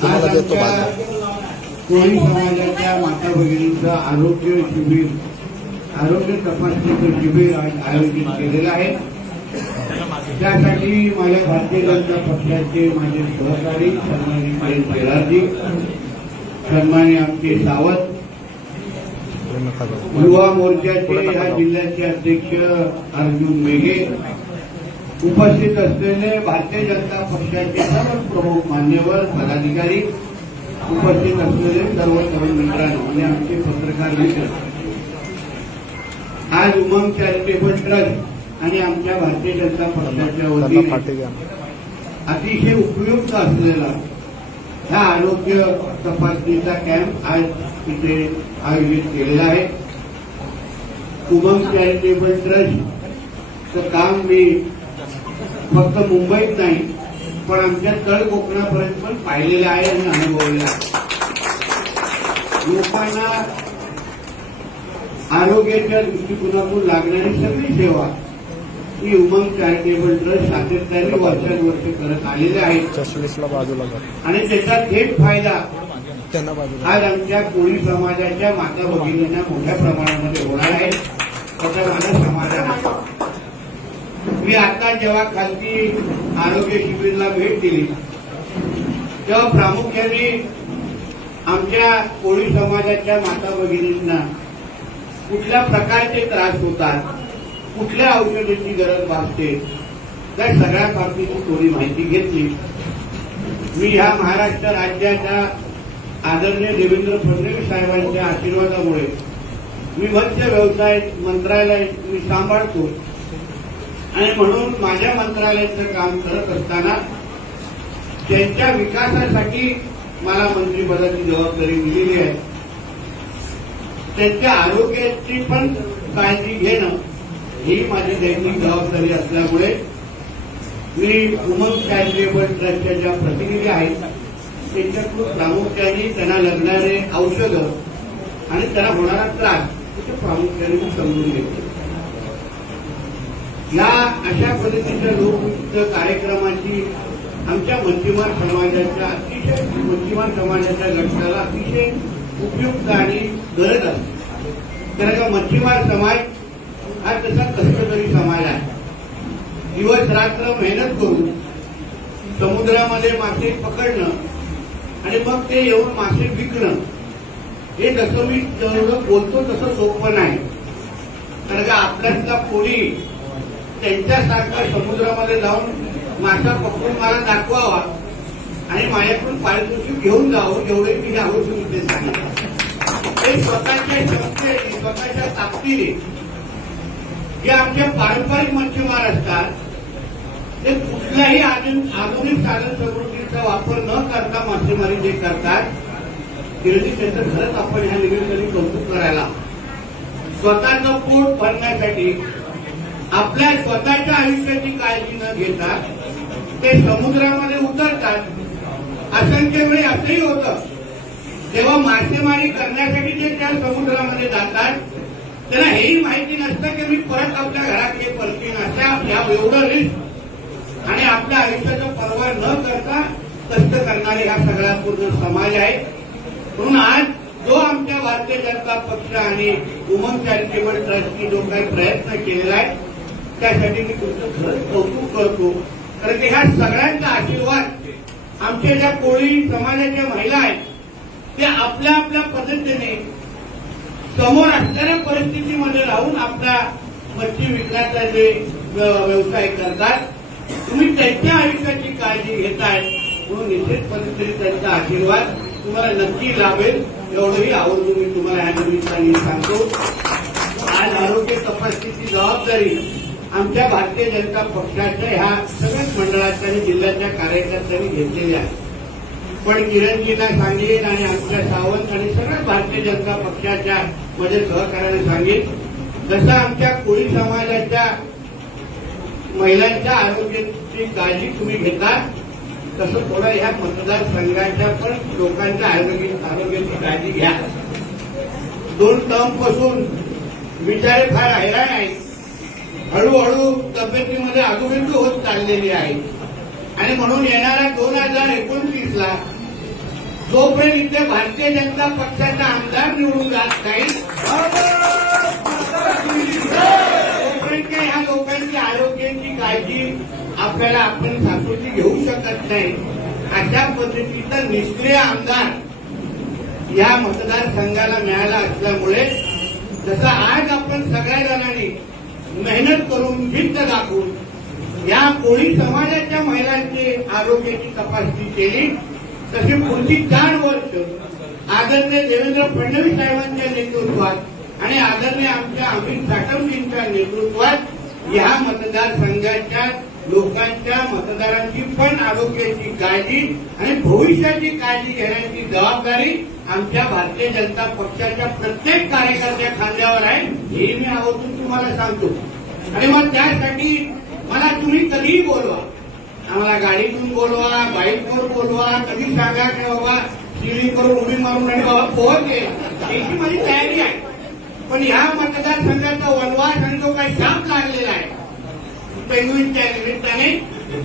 तुम्हाला देतो कोळी समाजाच्या माता भगिनींचं आरोग्य शिबिर आरोग्य तपासणीचं शिबिर आयोजित केलेलं आहे. त्यासाठी माझ्या भारतीय जनता पक्षाचे माझे सहकारी सन्मानी माई बेराजी सन्मानी आमचे सावंत युवा मोर्चाचे या जिल्ह्याचे अध्यक्ष अर्जुन मेघे उपस्थित असलेले भारतीय जनता पक्षाचे सर्व प्रमुख मान्यवर पदाधिकारी उपस्थित असलेले सर्व तरुण मित्रांनो आणि आमचे पत्रकार मित्र. आज उमंग चॅरिटेबल ट्रस्ट आणि आमच्या भारतीय जनता पक्षाच्या वतीने अतिशय उपयुक्त असलेला हा आरोग्य तपासणीचा कॅम्प आज इथे आयोजित केलेला आहे. उमंग चॅरिटेबल ट्रस्टचं काम मी फक्त मुंबईत नाही पण आमच्या तळ कोकणापर्यंत पण पाहिलेलं आहे आणि अनुभवलेलं आहे. लोकांना आरोग्याच्या दृष्टिकोनातून लागणारी सगळी सेवा ही उमंग चॅरिटेबल ट्रस्ट सातत्याने वर्षानुवर्ष करत आलेले आहे चष्मीसला बाजूला जा. आणि त्याचा थेट फायदा आज आमच्या कोळी समाजाच्या माता भगिनींना मोठ्या प्रमाणामध्ये होणार आहे. त्याचा मला समाधान आहे. मी आता जेव्हा खासगी आरोग्य शिबिरला भेट दिली तेव्हा प्रामुख्याने आमच्या कोळी समाजाच्या माता भगिनींना कुठल्या प्रकारचे त्रास होतात कुठल्या औषधाची गरज भासते त्या सगळ्या बाबतीची थोडी माहिती घेतली. मी ह्या महाराष्ट्र राज्याच्या आदरणीय देवेंद्र फडणवीस साहेबांच्या आशीर्वादामुळे मी मत्स्य व्यवसाय मंत्रालय मी सांभाळतो. आणि म्हणून माझ्या मंत्रालयाचं काम करत असताना त्यांच्या विकासासाठी मला मंत्रिपदाची जबाबदारी दिलेली आहे. त्यांच्या आरोग्याची पण काळजी घेणं ही माझी दैनिक जबाबदारी असल्यामुळे मी वुमन चॅरिटेबल ट्रस्टच्या ज्या प्रतिनिधी आहेत त्यांच्याकडून प्रामुख्याने त्यांना लागणारे औषधं आणि त्यांना होणारा त्रास प्रामुख्याने मी समजून घेतो या अशा पद्धतीच्या लोकयुक्त कार्यक्रमाची आमच्या मच्छीमार समाजाच्या अतिशय मच्छीमार समाजाच्या घटकाला अतिशय उपयुक्त आणि गरज असते. कारण का मच्छीमार समाज हा तसा कष्टकरी समाज आहे. दिवस रात्र मेहनत करून समुद्रामध्ये मासे पकडणं आणि मग ते येऊन मासे विकणं हे जसं मी जेवढं बोलतो तसं सोपं नाही. कारण का आपल्यातला कोणी त्यांच्यासारखा समुद्रामध्ये जाऊन मासा पकडून मला दाखवावा आणि माझ्याकडून पारितोषिक घेऊन जावं एवढे मी या गोष्टी सांगितलं. ते स्वतःच्या क्षमतेने स्वतःच्या ताकदीने जे आमच्या पारंपरिक मच्छीमार असतात ते कुठल्याही आधुनिक आधुनिक साधन समृद्धीचा वापर न करता मासेमारी जे करतात गिरणी त्यांचं खरंच आपण ह्या निमित्ताने कौतुक करायला स्वतःचं पोट भरण्यासाठी आपल्या स्वतःच्या आयुष्याची काळजी न घेता ते समुद्रामध्ये उतरतात. असंख्य वेळी असंही होतं. तेव्हा मासेमारी करण्यासाठी ते त्या समुद्रामध्ये जातात. त्यांना हेही माहिती नसतं की मी परत आपल्या घरात हे परतीन अशा या एवढं रिस्क आणि आपल्या आयुष्याचा पर्वा न करता कष्ट करणारे हा सगळा पूर्ण समाज आहे. म्हणून आज जो आमच्या भारतीय जनता पक्ष आणि वुमन चॅरिटेबल ट्रस्टनी जो काही प्रयत्न केलेला आहे त्यासाठी मी तुमचं खरंच कौतुक करतो. कारण की ह्या सगळ्यांचा आशीर्वाद आमच्या ज्या कोळी समाजाच्या महिला आहेत त्या आपल्या आपल्या पद्धतीने समोर असणाऱ्या परिस्थितीमध्ये राहून आपला मच्छी विकण्याचा जे व्यवसाय करतात तुम्ही त्यांच्या आयुष्याची काळजी घेताय म्हणून निश्चित पद्धतीने त्यांचा आशीर्वाद तुम्हाला नक्की लाभेल एवढंही आवर्जून मी तुम्हाला या निमित्ताने सांगतो. आज आरोग्य तपासणीची जबाबदारी आमच्या भारतीय जनता पक्षाच्या ह्या सगळ्याच मंडळाच्या आणि जिल्ह्याच्या कार्यकर्त्यांनी घेतलेल्या आहेत. पण किरणजीला सांगेन आणि आमच्या सावंत आणि सगळ्या भारतीय जनता पक्षाच्या मध्ये सहकार्याने सांगेन जसं आमच्या कोळी समाजाच्या महिलांच्या आरोग्याची काळजी तुम्ही घेता तसं थोडं ह्या मतदारसंघाच्या पण लोकांच्या आरोग्य आरोग्याची काळजी घ्या. दोन टर्मपासून बिचारे फार हैराण आहेत हळूहळू तब्येतीमध्ये अधोगती होत चाललेली आहे. आणि म्हणून येणाऱ्या दोन हजार एकोणतीसला जोपर्यंत इथे भारतीय जनता पक्षाचा आमदार निवडून जात नाही तोपर्यंत ह्या लोकांची आरोग्याची काळजी आपल्याला आपण सातोटी घेऊ शकत नाही. अशा पद्धतीचा निष्क्रिय आमदार या मतदारसंघाला मिळाला असल्यामुळे जसं आज आपण सगळ्या जणांनी मेहनत करून जिद्द दाखवून या कोळी समाजाच्या महिलांची आरोग्याची तपासणी केली. तशी पुढची चार वर्ष आदरणीय देवेंद्र फडणवीस साहेबांच्या नेतृत्वात आणि आदरणीय आमच्या अमित साठवजींच्या नेतृत्वात या मतदारसंघाच्या लोकांच्या मतदारांची पण आरोग्याची काळजी आणि भविष्याची काळजी घेण्याची जबाबदारी आमच्या भारतीय जनता पक्षाच्या प्रत्येक कार्यकर्त्या खांद्यावर आहे हे मी आवर्जून तुम्हाला सांगतो. आणि मग त्यासाठी मला तुम्ही कधीही बोलवा. आम्हाला गाडीतून बोलवा बाईकवर बोलवा कधी सांगा की बाबा शिडी करून मारून आणि बाबा पोहत गेला याची माझी तयारी आहे. पण ह्या मतदारसंघाचा वनवास आणि जो काही शाप लागलेला आहे. पेंगुईनच्या निमित्ताने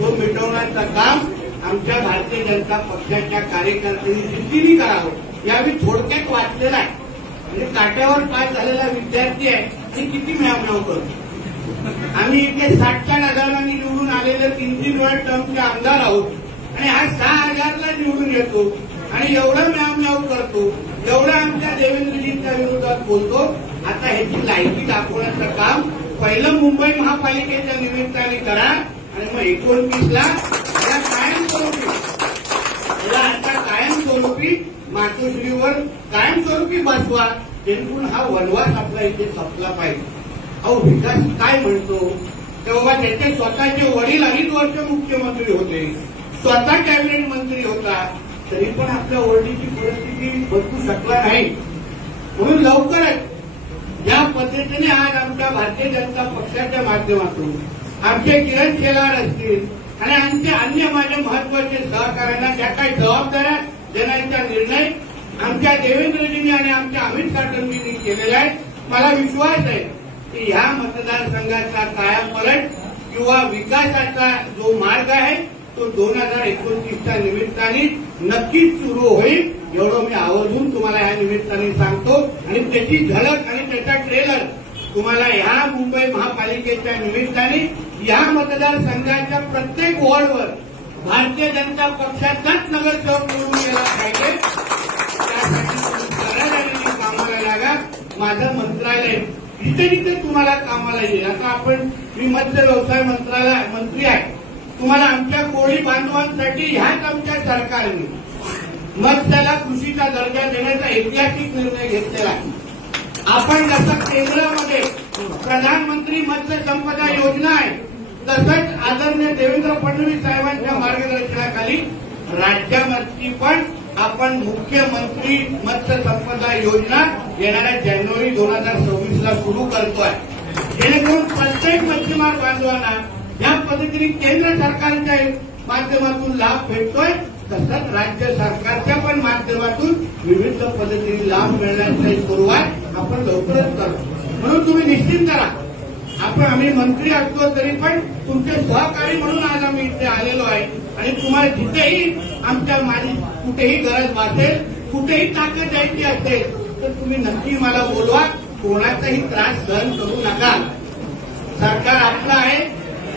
तो मिटवण्याचं काम आमच्या भारतीय जनता पक्षाच्या कार्यकर्त्यांनी सिद्धीने करावं. यावेळी थोडक्यात वाचलेला आहे. म्हणजे काट्यावर पास झालेला विद्यार्थी आहे आणि किती म्याव करतो आम्ही इथे साठ साठ हजारांनी निवडून आलेले तीन तीन वेळा टर्मचे आमदार आहोत. आणि आज सहा हजारला निवडून येतो. आणि एवढं म्याव करतो. एवढं आमच्या देवेंद्रजींच्या विरोधात बोलतो. आता ह्याची लायकी दाखवण्याचं काम पहिलं मुंबई महापालिकेच्या निमित्ताने करा. आणि मग एकोणतीसला कायमस्वरूपी याला आता कायमस्वरूपी मातोश्रीवर कायमस्वरूपी बसवा. जेणेकरून हा वनवास आपला इथे संपला पाहिजे. अहो विकास काय म्हणतो? तेव्हा त्याचे स्वतःचे वडील अडीच वर्ष मुख्यमंत्री होते. स्वतः कॅबिनेट मंत्री होता. तरी पण आपल्या वडिलीची परिस्थिती बदलू शकला नाही. म्हणून लवकरच ज्या पद्धतीने आज आमच्या भारतीय जनता पक्षाच्या माध्यमातून आमचे किरण शेलार असतील आणि आमचे अन्य माझ्या महत्त्वाचे सहकार्यांना ज्या काही जबाबदाऱ्या देण्याचा निर्णय आमच्या देवेंद्रजींनी आणि आमच्या अमित साटमजींनी केलेला आहे. मला विश्वास आहे की ह्या मतदारसंघाचा कायापलट किंवा विकासाचा जो मार्ग आहे तो दोन हजार एकोणतीसच्या निमित्ताने नक्कीच सुरू होईल. एवढं मी आवर्जून तुम्हाला या निमित्ताने सांगतो. आणि त्याची झलक आणि त्याचा ट्रेलर तुम्हाला ह्या मुंबई महापालिकेच्या निमित्ताने या मतदारसंघाच्या प्रत्येक वॉर्डवर भारतीय जनता पक्षाचाच नगरसेवक निवडून गेला पाहिजे. लागा माझं मंत्रालय इथे तिथे तुम्हाला कामाला येईल. आता आपण मी मत्स्य व्यवसाय मंत्रालय मंत्री आहे. तुम्हाला आमच्या कोळी बांधवांसाठी ह्याच आमच्या सरकारने मत्स्याला कृषीचा दर्जा देण्याचा ऐतिहासिक निर्णय घेतलेला आहे. आपण जसं केंद्रामध्ये प्रधानमंत्री मत्स्य संपदा योजना आहे तसंच आदरणीय देवेंद्र फडणवीस साहेबांच्या मार्गदर्शनाखाली राज्यामध्ये पण आपण मुख्यमंत्री मत्स्य संपदा योजना येणाऱ्या जानेवारी दोन हजार सव्वीस ला सुरू करतोय. जेणेकरून प्रत्येक मच्छीमार बांधवांना या पद्धतीने केंद्र सरकारच्या माध्यमातून लाभ भेटतोय तसंच राज्य सरकारच्या पण माध्यमातून विविध पद्धतीने लाभ मिळण्याची सुरुवात आपण लवकरच करतो म्हणून तुम्ही निश्चित करा आपण आम्ही मंत्री असतो तरी पण तुमचे सहकारी म्हणून आज आम्ही इथे आलेलो आहे. आणि तुम्हाला जिथेही आमच्या माझी कुठेही गरज भासेल कुठेही ताकद द्यायची असेल तर तुम्ही नक्की मला बोलवा कोणाचाही त्रास सहन करू नका. सरकार आपलं आहे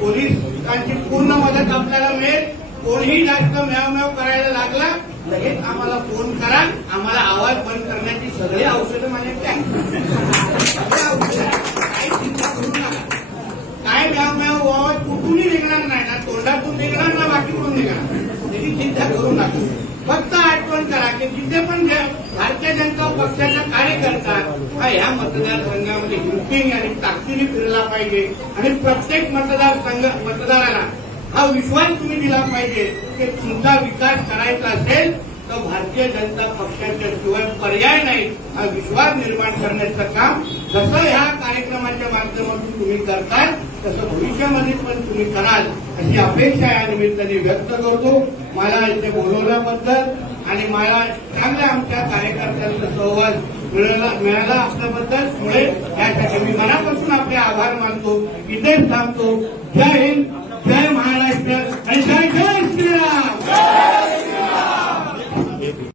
पोलिसांची पूर्ण मदत आपल्याला मिळेल. कोणीही जास्त म्याव म्याव करायला लागला लगेच आम्हाला फोन करा. आम्हाला आवाज बंद करण्याची सगळी औषधं माझ्याकडे काही चिंता करू नका. काय म्याव म्याव आवाज कुठूनही निघणार नाही ना तोंडातून निघणार ना बाकीकडून निघणार. त्याची चिंता करू नका. फक्त आठवण करा की जिथे पण भारतीय जनता पक्षाचा कार्यकर्ता हा या मतदारसंघामध्ये हिमतीने आणि ताकदीने फिरला पाहिजे. आणि प्रत्येक मतदारसंघ मतदाराला हा विश्वास तुम्ही दिला पाहिजे की तुमचा विकास करायचा असेल तर भारतीय जनता पक्षाच्या शिवाय पर्याय नाही. हा विश्वास निर्माण करण्याचं काम जसं ह्या कार्यक्रमाच्या माध्यमातून तुम्ही करताल तसं भविष्यामध्ये पण तुम्ही कराल अशी अपेक्षा या निमित्ताने व्यक्त करतो. मला इथे बोलवल्याबद्दल आणि मला चांगल्या आमच्या कार्यकर्त्यांचा सहवास मिळाला मिळाला असल्याबद्दल पुढे यासाठी मी मनापासून आपले आभार मानतो इथेच थांबतो. जय हिंद जय महाराष्ट्र आणि जय जय श्रीराम!